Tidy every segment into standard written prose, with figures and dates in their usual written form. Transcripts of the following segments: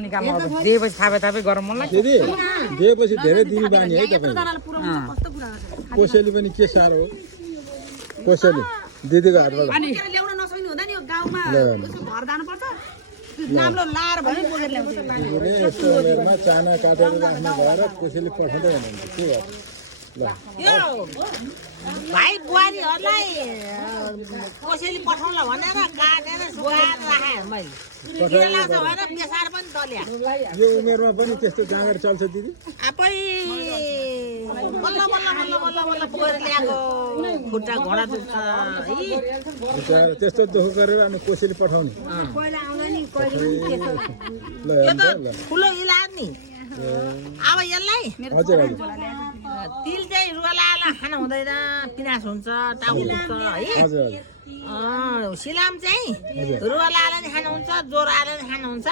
दिएपछि थापै गरम मन लाग्छ दिदी दिएपछि धेरै दिन बानी है तपाईँ कोसेली पनि के साह्रो हो कोसेली दिदीको हातबाट ल्याउन नसक्ने हुँदा नि यो गाउँमा घर जानुपर्छ नाम्लो लाएर भने बोकेर ल्याउँछ दिदीले यस्तो उमेरमा चाना काटेर राख्नु भएर कोसेली पठाउँदै हुनुहुन्छ के गर्नु ल यो भाइ बुहारीहरूलाई कसैले पठाउला भनेर काटेर सुकाएर राखेँ मैले किन लाग्छ भनेर बेसार पनि दल्या यो उमेरमा पनि त्यस्तो जाँगर चल्छ दिदी आफै बल्ल बल्ल बल्ल बल्ल बल्ल बोकेर ल्याएको खुट्टा घोडा दुख्छ है त्यस्तो दुःख गरेर अनि कोसेली पठाउने ल यो त ठुलो इलाज नि अब यसलाई हजुर हजुर तिल चाहिँ रुवालाला खानु हुँदैन पिनास हुन्छ टाउको दुख्छ है हजुर सिलाम चाहिँ रुवालाले नि खानुहुन्छ ज्वरो आएर नि खानुहुन्छ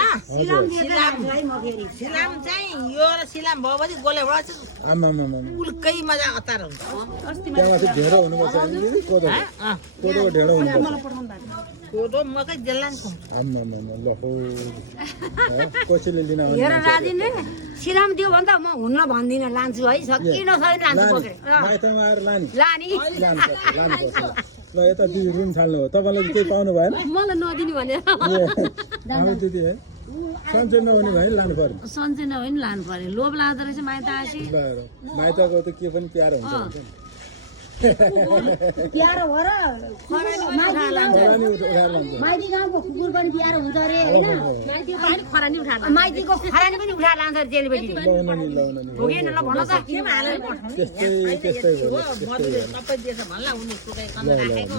सिलाम चाहिँ यो र सिलाम भएपछि गोलेबाट चाहिँ आमा उल्कै मजा अतार हुन्छ त्यहाँ चाहिँ ढेँडो हुनुपर्छ दिदी कोदोको ढेँडो हुनुपर्छ कोदो मकै जेल्ला नि खुम्छ आमा ल हो कोसेली लिन आउने हेर राजिन रे सिलाम दियो भने त म हुन्न भन्दिनँ लान्छु है सकि नसकि लान्छु बोकेर माइतमा आएर लाने लानी लानुपर्छ ल यता दिदी रुम थाल्नु हो तपाईँलाई केही पाउनु भएन मलाई नदिने भनेर हामी दिदी है सन्चै नहुने भयो लानु पर्यो सन्चै नभए नि लानु पर्यो लोभ लाग्दो रहेछ माइत आएपछि ल माइतको त के पनि प्यारो हुन्छ प्यारो हो र खरानी उठाएर लान्छ माइती गाउँको कुकुर पनि प्यारो हुन्छ अरे होइन खरानी उठाएर माइतीको खरानी पनि उठाएर लान्छ अरे चेलीबेटी लाउन नि भोगेन ल भन त केमा हालेर पठाउने त्यस्तै सबै दिएछ भन्ला उनी सुकाइकन राखेको